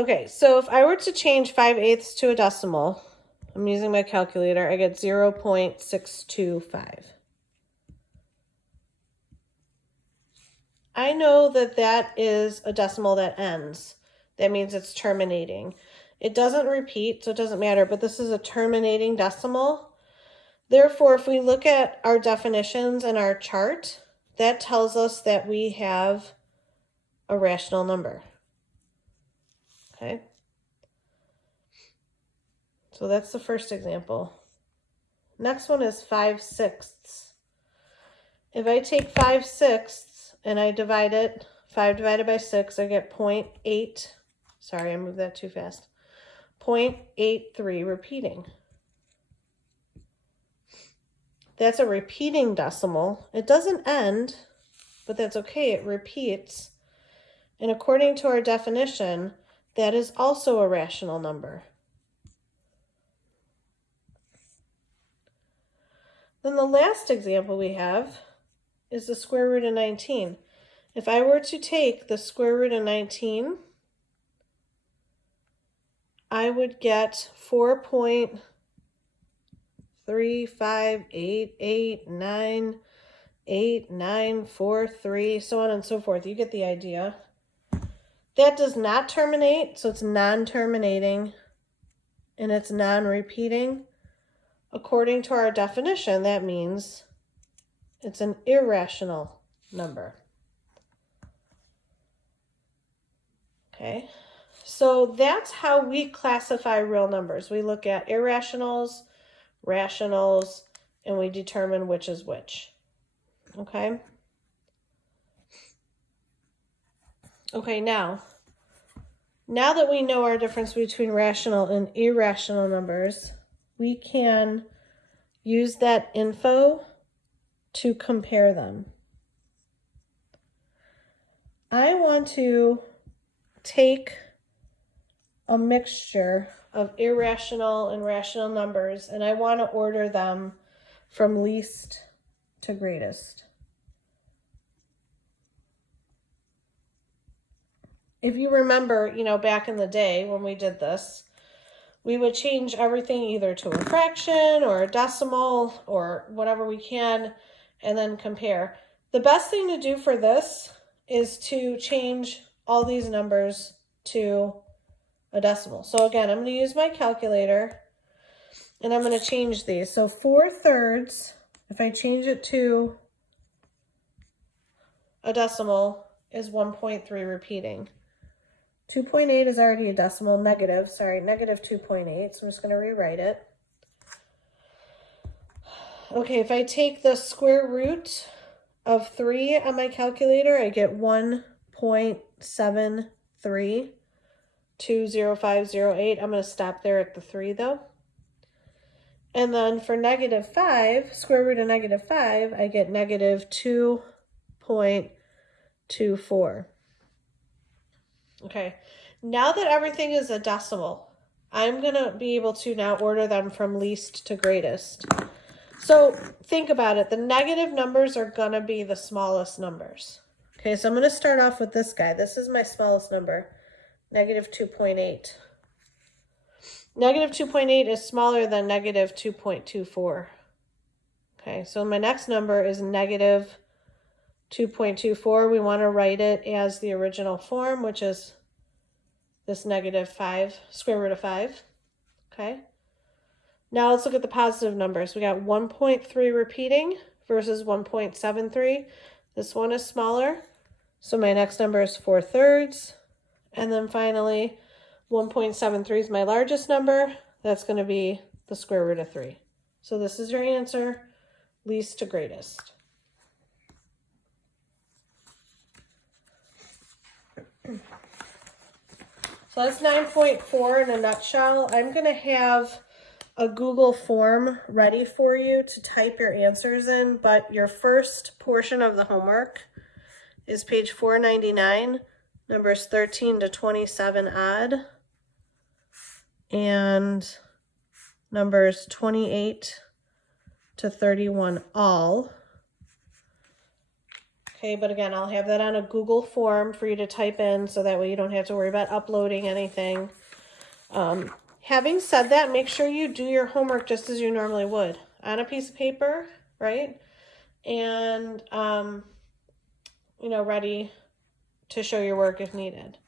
Okay, so if I were to change 5/8 to a decimal, I'm using my calculator, I get 0.625. I know that that is a decimal that ends. That means it's terminating. It doesn't repeat, so it doesn't matter, but this is a terminating decimal. Therefore, if we look at our definitions in our chart, that tells us that we have a rational number. Okay? So that's the first example. Next one is 5/6. If I take 5/6 and I divide it, 5 divided by 6, I get 0.8. Sorry, I moved that too fast. 0.83 repeating. That's a repeating decimal. It doesn't end, but that's okay. It repeats. And according to our definition, that is also a rational number. Then the last example we have is the square root of 19. If I were to take the square root of 19, I would get 4.358898943, so on and so forth. You get the idea. That does not terminate, so it's non-terminating and it's non-repeating. According to our definition, that means it's an irrational number. Okay, so that's how we classify real numbers. We look at irrationals, rationals, and we determine which is which. Okay? Okay, now that we know our difference between rational and irrational numbers, we can use that info to compare them. I want to take a mixture of irrational and rational numbers, and I want to order them from least to greatest. If you remember, back in the day when we did this, we would change everything either to a fraction or a decimal or whatever we can, and then compare. The best thing to do for this is to change all these numbers to a decimal. So again, I'm going to use my calculator and I'm going to change these. So 4/3, if I change it to a decimal, is 1.3 repeating. 2.8 is already a decimal, negative 2.8, so I'm just going to rewrite it. Okay, if I take the square root of 3 on my calculator, I get 1.732508. I'm going to stop there at the 3 though. And then for -5, square root of -5, I get -2.24. Okay, now that everything is a decimal, I'm going to be able to now order them from least to greatest. So think about it. The negative numbers are going to be the smallest numbers. Okay, so I'm going to start off with this guy. This is my smallest number, -2.8. -2.8 is smaller than -2.24. Okay, so my next number is -2.24. We want to write it as the original form, which is this -5, square root of 5. Okay. Now let's look at the positive numbers. We got 1.3 repeating versus 1.73. This one is smaller, so my next number is 4/3. And then finally, 1.73 is my largest number. That's going to be the square root of 3. So this is your answer, least to greatest. So that's 9.4 in a nutshell. I'm going to have a Google form ready for you to type your answers in, but your first portion of the homework is page 499, numbers 13 to 27 odd, and numbers 28 to 31 all. Okay, but again, I'll have that on a Google form for you to type in so that way you don't have to worry about uploading anything. Having said that, make sure you do your homework just as you normally would on a piece of paper, right? And, you know, ready to show your work if needed.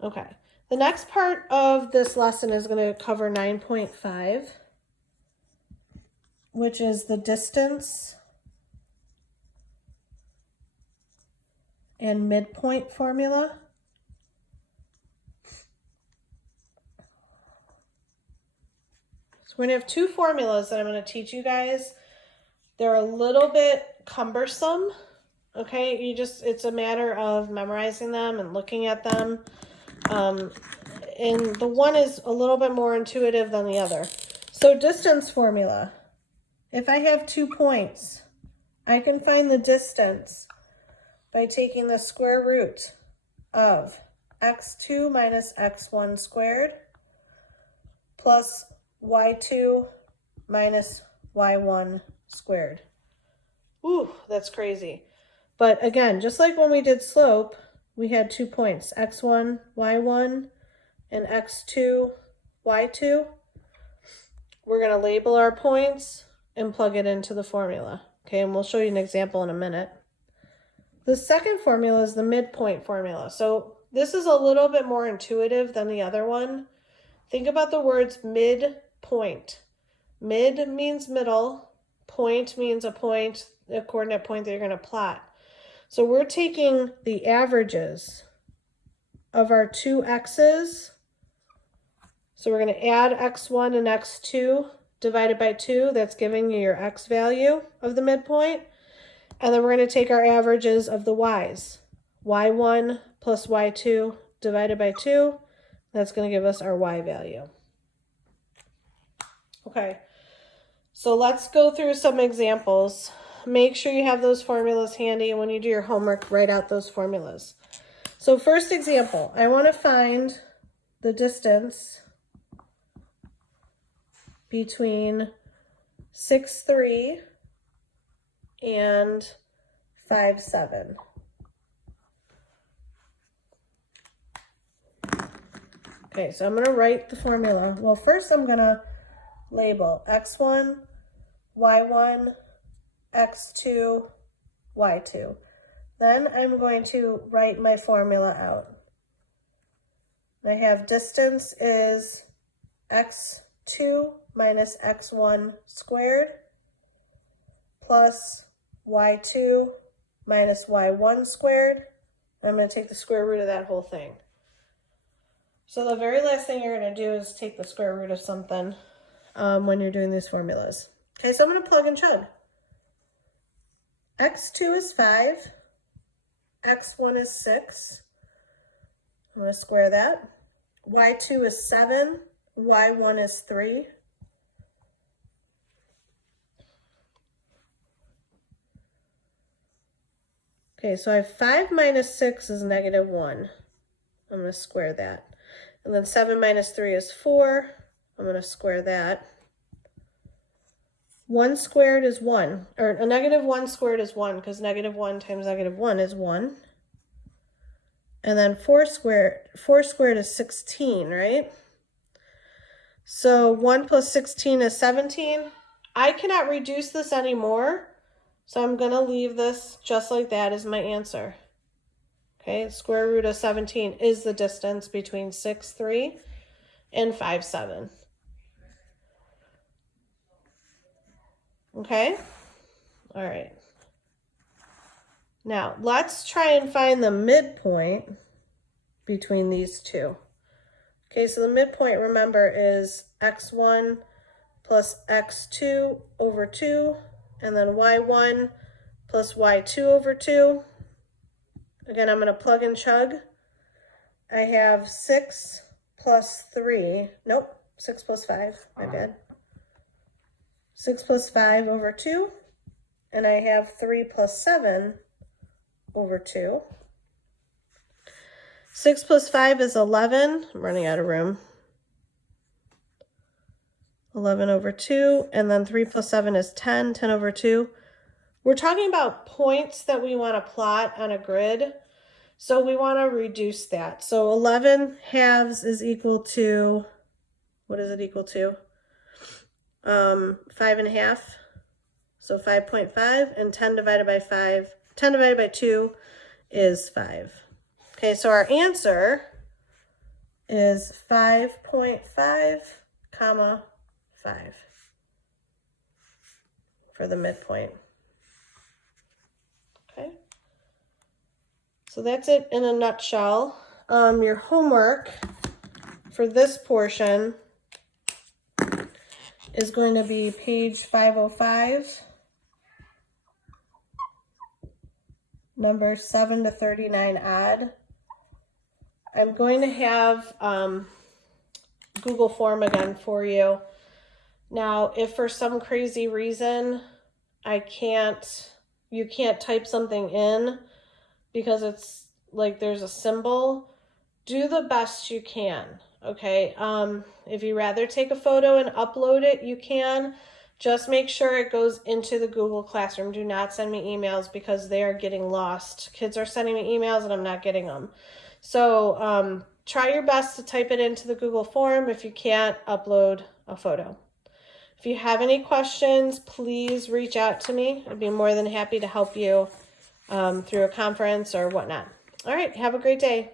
Okay, the next part of this lesson is going to cover 9.5, which is the distance and midpoint formula. So we're going to have two formulas that I'm going to teach you guys. They're a little bit cumbersome, okay? It's a matter of memorizing them and looking at them. And the one is a little bit more intuitive than the other. So distance formula. If I have 2 points, I can find the distance by taking the square root of x2 minus x1 squared plus y2 minus y1 squared. Ooh, that's crazy. But again, just like when we did slope, we had 2 points, x1, y1, and x2, y2. We're going to label our points and plug it into the formula. Okay, and we'll show you an example in a minute. The second formula is the midpoint formula. So this is a little bit more intuitive than the other one. Think about the words midpoint. Mid means middle. Point means a coordinate point that you're going to plot. So we're taking the averages of our two x's. So we're going to add x1 and x2 divided by 2. That's giving you your x value of the midpoint. And then we're going to take our averages of the y's. y1 plus y2 divided by 2. That's going to give us our y value. Okay, so let's go through some examples. Make sure you have those formulas handy, and when you do your homework, write out those formulas. So first example, I want to find the distance between 6'3" and 5'7". Okay, so I'm going to write the formula. Well, first I'm going to label x1, y1, x2, y2. Then I'm going to write my formula out. I have distance is x2 minus x1 squared plus y2 minus y1 squared. I'm going to take the square root of that whole thing. So the very last thing you're going to do is take the square root of something when you're doing these formulas. Okay, so I'm going to plug and chug. x2 is 5, x1 is 6. I'm going to square that. y2 is 7, y1 is 3. Okay, so I have 5 minus 6 is -1. I'm going to square that. And then 7 minus 3 is 4. I'm going to square that. 1 squared is 1. Or a -1 squared is 1, because -1 times -1 is 1. And then 4 squared is 16, right? So 1 plus 16 is 17. I cannot reduce this anymore, so I'm going to leave this just like that as my answer. Okay, square root of 17 is the distance between 6'3" and 5'7". Okay, all right. Now, let's try and find the midpoint between these two. Okay, so the midpoint, remember, is x1 plus x2 over 2, and then y1 plus y2 over 2. Again, I'm going to plug and chug. I have 6 plus 3. Nope, 6 plus 5, my bad. 6 plus 5 over 2. And I have 3 plus 7 over 2. 6 plus 5 is 11. I'm running out of room. 11 over 2. And then 3 plus 7 is 10. 10 over 2. We're talking about points that we want to plot on a grid. So we want to reduce that. So 11 halves is equal to, what is it equal to? 5.5. So 5.5, and 10 divided by 5, 10 divided by 2 is 5. Okay, so our answer is 5.5, comma 5 for the midpoint. Okay, so that's it in a nutshell. Your homework for this portion is going to be page 505, numbers 7 to 39 odd. I'm going to have Google form again for you. Now, if for some crazy reason you can't type something in because it's like there's a symbol, do the best you can, okay? If you rather take a photo and upload it, you can. Just make sure it goes into the Google Classroom. Do not send me emails because they are getting lost. Kids are sending me emails and I'm not getting them. So try your best to type it into the Google form. If you can't, upload a photo. If you have any questions, please reach out to me. I'd be more than happy to help you through a conference or whatnot. All right, have a great day.